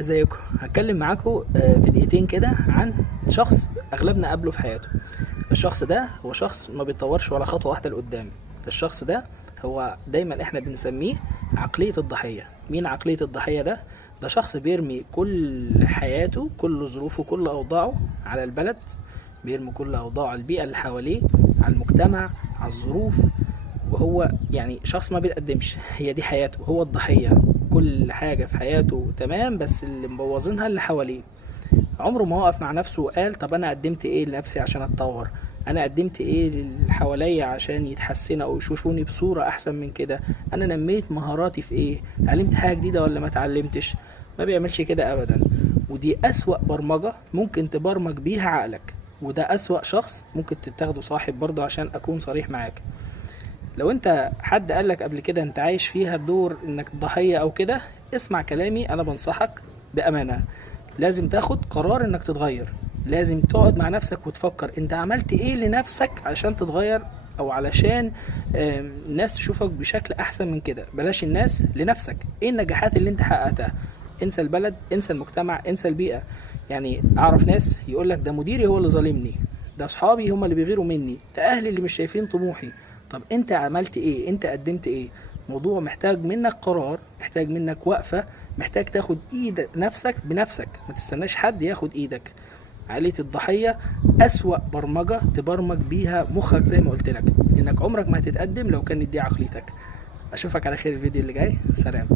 ازيكم؟ هتكلم معاكم في دقيقتين كده عن شخص اغلبنا قابله في حياته. الشخص ده هو شخص ما بيتطورش ولا خطوه واحده لقدام. الشخص ده هو دايما احنا بنسميه عقليه الضحيه. مين عقليه الضحيه ده؟ ده شخص بيرمي كل حياته، كل ظروفه، كل اوضاعه على البلد، بيرمي كل اوضاعه على البيئه اللي حواليه، على المجتمع، على الظروف. وهو يعني شخص ما بيتقدمش، هي دي حياته، هو الضحية. كل حاجة في حياته تمام، بس اللي مبوظينها اللي حواليه. عمره ما وقف مع نفسه وقال طب انا قدمت ايه لنفسي عشان اتطور، انا قدمت ايه للي حواليا عشان يتحسنوا او يشوفوني بصورة احسن من كده، انا نميت مهاراتي في ايه، اتعلمت حاجة جديدة ولا ما اتعلمتش. ما بيعملش كده ابدا. ودي اسوأ برمجة ممكن تبرمج بيها عقلك، وده اسوأ شخص ممكن تتاخده صاحب برضه، عشان اكون صريح معاك. لو انت حد قالك قبل كده انت عايش فيها الدور انك ضحية او كده، اسمع كلامي، انا بنصحك بامانة. لازم تاخد قرار انك تتغير. لازم تقعد مع نفسك وتفكر انت عملت ايه لنفسك عشان تتغير، او علشان الناس تشوفك بشكل احسن من كده. بلاش الناس، لنفسك. ايه النجاحات اللي انت حققتها؟ انسى البلد، انسى المجتمع، انسى البيئة. يعني اعرف ناس يقولك ده مديري هو اللي ظالمني، ده اصحابي هم اللي بيغيروا مني، ده اهلي اللي مش شايفين طموحي. طب انت عملت ايه؟ انت قدمت ايه؟ موضوع محتاج منك قرار، محتاج منك وقفة، محتاج تاخد ايد نفسك بنفسك، ما تستناش حد ياخد ايدك. عقلية الضحية أسوأ برمجة تبرمج بيها مخك، زي ما قلت لك انك عمرك ما هتتقدم لو كانت دي عقليتك. اشوفك على خير الفيديو اللي جاي. سلام.